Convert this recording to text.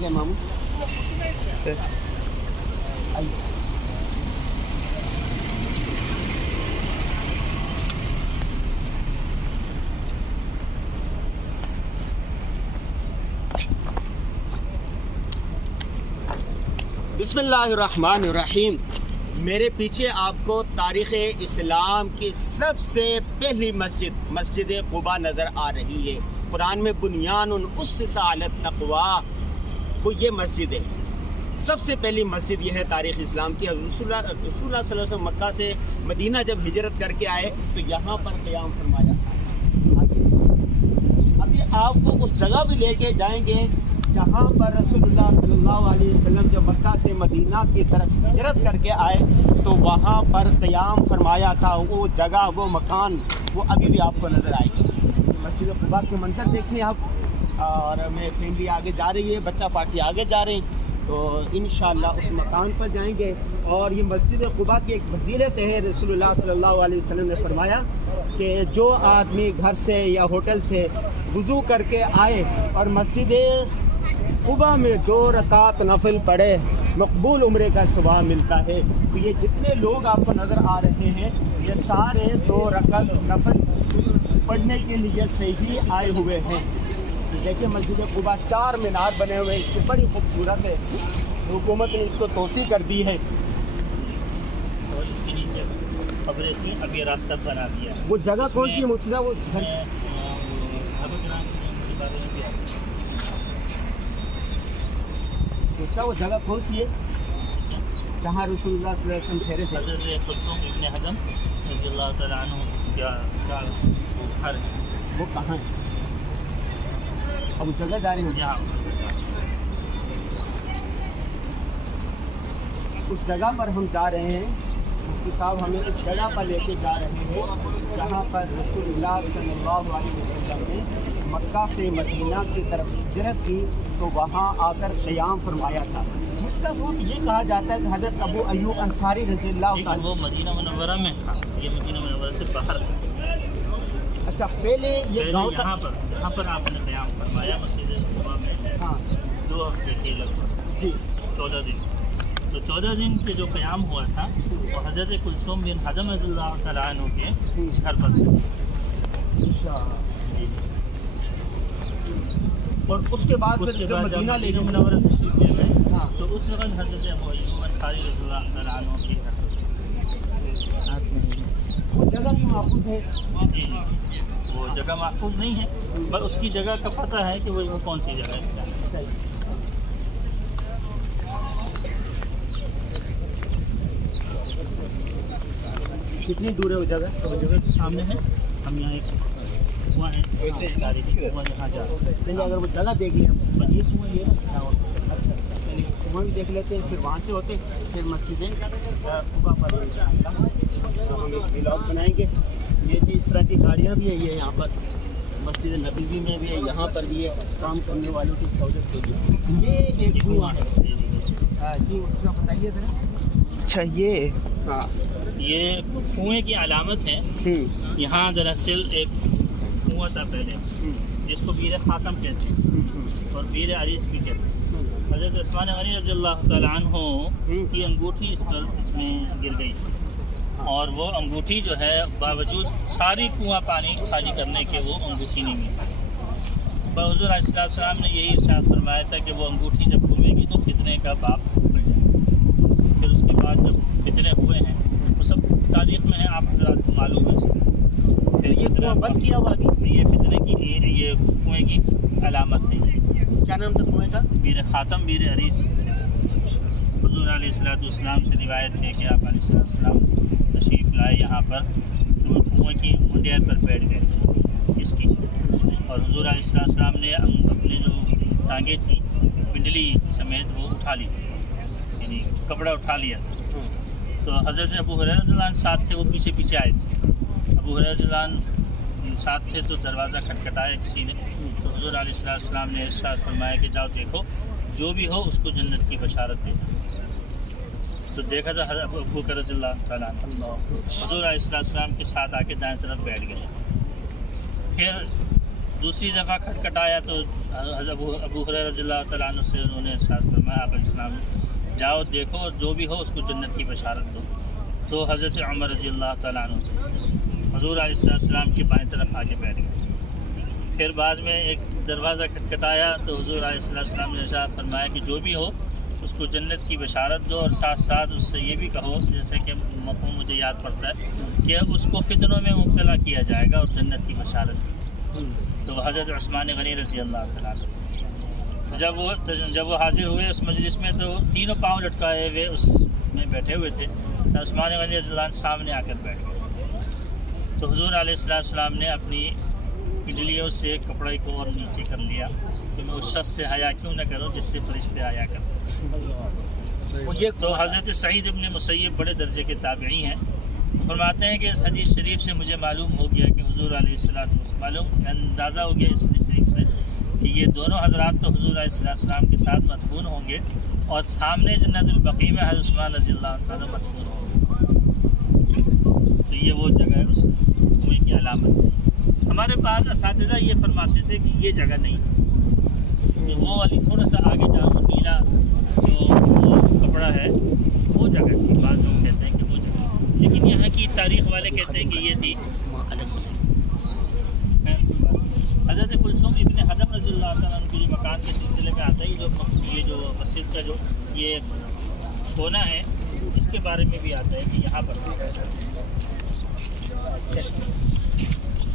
گئے ماموں بسم اللہ الرحمن الرحیم. میرے پیچھے آپ کو تاریخ اسلام کی سب سے پہلی مسجد قباء نظر آ رہی ہے. قرآن میں بنیان اسس علی التقویٰ وہ یہ مسجد ہے. سب سے پہلی مسجد یہ ہے تاریخ اسلام کی. رسول اللہ صلی اللہ علیہ وسلم مکہ سے مدینہ جب ہجرت کر کے آئے تو یہاں پر قیام فرمایا تھا. ابھی آپ کو اس جگہ بھی لے کے جائیں گے جہاں پر رسول اللہ صلی اللہ علیہ وسلم جب مکہ سے مدینہ کی طرف ہجرت کر کے آئے تو وہاں پر قیام فرمایا تھا. وہ جگہ وہ مکان وہ ابھی بھی آپ کو نظر آئے گی. مسجد قباء کے منظر دیکھیں آپ. اور میں فیملی آگے جا رہی ہے, بچہ پارٹی آگے جا رہے ہیں, تو انشاءاللہ اس مکان پر جائیں گے. اور یہ مسجد قباء کی ایک فضیلت ہے. رسول اللہ صلی اللہ علیہ وسلم نے فرمایا کہ جو آدمی گھر سے یا ہوٹل سے وضو کر کے آئے اور مسجد قباء میں 2 رکعت نفل پڑھے مقبول عمرے کا ثواب ملتا ہے. تو یہ جتنے لوگ آپ کو نظر آ رہے ہیں یہ سارے 2 رکعت نفل پڑھنے کے لیے سے ہی آئے ہوئے ہیں. دیکھیں مسجد قباء 4 مینار بنے ہوئے ہیں. اس کی بڑی خوبصورت ہے. حکومت نے اس کو توسیع کر دی ہے. اور اس کے نیچے قبر میں اب یہ راستہ بنا دیا. وہ جگہ کون سی مقصودہ وہ اچھا وہ جگہ کون سی ہے جہاں رسول اللہ صلی اللہ علیہ وسلم ٹھہرے تھے؟ حضرت کلثوم ابن حزم رضی اللہ تعالیٰ عنہ کا گھر ہے. وہ کہاں ہے؟ اب اس جگہ جا رہے ہیں یہاں اس جگہ پر ہم جا رہے ہیں. مفتی صاحب ہمیں اس جگہ پر لے کے جا رہے ہیں جہاں پر رسول اللہ صلی اللہ علیہ وسلم نے مکہ سے مدینہ کی طرف ہجرت کی تو وہاں آ کر قیام فرمایا تھا. مطلب وہ یہ کہا جاتا ہے کہ حضرت ابو ایوب انصاری رضی اللہ عنہ وہ مدینہ منورہ میں تھا. یہ مدینہ منورہ سے باہر. اچھا پہلے یہ گاؤں یہاں پر آپ نے قیام فرمایا مسجد قباء میں. ہاں 2 ہفتے کے لگ بھگ جی 14 دن. تو 14 دن کے جو قیام ہوا تھا وہ حضرت کلثوم بن حزم رضی اللہ تعالیٰ عنہ کے گھر پر تھا. اور اس کے بعد پھر جب مدینہ لے کے منورہ تشریف لے گئے تو اس وقت حضرت ابو ایوب انصاری رضی اللہ تعالیٰ عنہ کے گھر وہ جگہ بھی محفوظ ہے. جی وہ جگہ محفوظ نہیں ہے پر اس کی جگہ کا پتہ ہے کہ وہ کون سی جگہ ہے. کتنی دور ہے وہ جگہ؟ وہ جگہ سامنے ہے. ہم یہاں ایک کنواں ہے کنواں یہاں جا نہیں اگر وہ جگہ دیکھ لیں ہم یہ کنواں یہ کنواں بھی دیکھ لیتے ہیں پھر وہاں سے ہوتے پھر مسجد قباء پر ہم ایک ولاگ بنائیں گے. یہ جی اس طرح کی گاڑیاں بھی ہیں یہ یہاں پر مسجد نبوی میں بھی ہے, یہاں پر بھی ہے کام کرنے والوں کی سہولت کے لیے. یہ ایک کنواں ہے. جی اس کا بتائیے ذرا. اچھا یہ ہاں یہ کنویں کی علامت ہے. یہاں دراصل ایک کنواں تھا پہلے جس کو بیر خاتم کہتے ہیں اور بیر عریس بھی کہتے ہیں. حضرت عثمان غنی رضی اللہ تعالیٰ عنہ کی انگوٹھی اس میں گر گئی اور وہ انگوٹھی جو ہے باوجود ساری کنواں پانی خالی کرنے کے وہ انگوٹھی نہیں ملی. حضور علیہ السلام نے یہی ارشاد فرمایا تھا کہ وہ انگوٹھی جب گھومے گی تو فتنے کا باپ کھل جائے گا. پھر اس کے بعد جب فتنے ہوئے ہیں وہ سب تاریخ میں ہے, آپ حضرات کو معلوم ہے. پھر یہ کنواں بند کیا ہوا ابھی یہ فتنے کی یہ کنویں کی علامت ہے. کیا نام تھا کنویں کا؟ بیر خاتم بیر عریس. حضور علیہ السلام سے روایت ہے کہ آپ علیہ السلام تشریف لائے یہاں پر تو کنویں کی منڈیر پر بیٹھ گئے اس کی, اور حضور علیہ السلام نے اپنی جو ٹانگیں تھیں پنڈلی سمیت وہ اٹھا لی تھی, یعنی کپڑا اٹھا لیا تھا. تو حضرت ابو ہریرہ رضی اللہ عنہ ساتھ تھے, وہ پیچھے پیچھے آئے تھے. ابو ہریرہ رضی اللہ عنہ ساتھ تھے تو دروازہ کھٹکھٹایا کسی نے, تو حضور علیہ السلام نے ارشاد فرمایا کہ جاؤ دیکھو جو بھی ہو اس کو جنت کی بشارت دے. تو دیکھا تھا حضرت ابو بکر رضی اللہ تعالیٰ عنہ حضور علیہ السلام کے ساتھ آ کے دائیں طرف بیٹھ گئے. پھر دوسری دفعہ کھٹکھٹایا تو حضرت ابو ہریرہ رضی اللہ تعالیٰ عنہ سے انہوں نے ارشاد فرمایا آپ علیہ السلام جاؤ دیکھو اور جو بھی ہو اس کو جنت کی بشارت دو. تو حضرت عمر رضی اللہ تعالیٰ عنہ سے حضور علیہ السلام کی بائیں طرف آگے بیٹھ گئے. پھر بعد میں ایک دروازہ کھٹکھٹایا تو حضور علیہ السلام نے ارشاد فرمایا کہ جو بھی ہو اس کو جنت کی بشارت دو اور ساتھ ساتھ اس سے یہ بھی کہو, جیسے کہ مفہوم مجھے یاد پڑتا ہے کہ اس کو فتنوں میں مبتلا کیا جائے گا اور جنت کی بشارت دی. تو حضرت عثمان غنی رضی اللہ تعالیٰ عنہ جب وہ حاضر ہوئے اس مجلس میں تو تینوں پاؤں لٹکائے ہوئے اس میں بیٹھے ہوئے تھے. تو عثمان غنی رضی اللہ عنہ سامنے آ کر بیٹھ گئے. تو حضور علیہ السلام نے اپنی پنڈلیوں سے کپڑے کو اور نیچے کر لیا کہ میں اس شخص سے حیا کیوں نہ کروں جس سے فرشتے حیا کرتے. تو حضرت سعید ابن مسیب بڑے درجے کے تابعی ہیں. فرماتے ہیں کہ اس حدیث شریف سے مجھے معلوم ہو گیا کہ حضور علیہ السلام اندازہ ہو گیا اس حدیث شریف سے کہ یہ دونوں حضرات تو حضور علیہ السلام کے ساتھ مدفون ہوں گے اور سامنے جنت البقیع میں حضرت عثمان رضی اللہ عنہ مدفون ہوں گے. تو یہ وہ جگہ ہے اس کنویں کی علامت. ہمارے پاس اساتذہ یہ فرماتے تھے کہ یہ جگہ نہیں, تو وہ والی تھوڑا سا آگے جہاں نیلا جو کپڑا ہے وہ جگہ تھی. بعض لوگ کہتے ہیں کہ وہ جگہ, لیکن یہاں کی تاریخ والے کہتے ہیں کہ یہ تھی. حضرت کلثوم ابن حزم رضی اللہ تعالیٰ عنہ کے مکان کے سلسلے میں آتا ہے یہ جو مسجد کا جو یہ کونا ہے اس کے بارے میں بھی آتا ہے کہ یہاں پر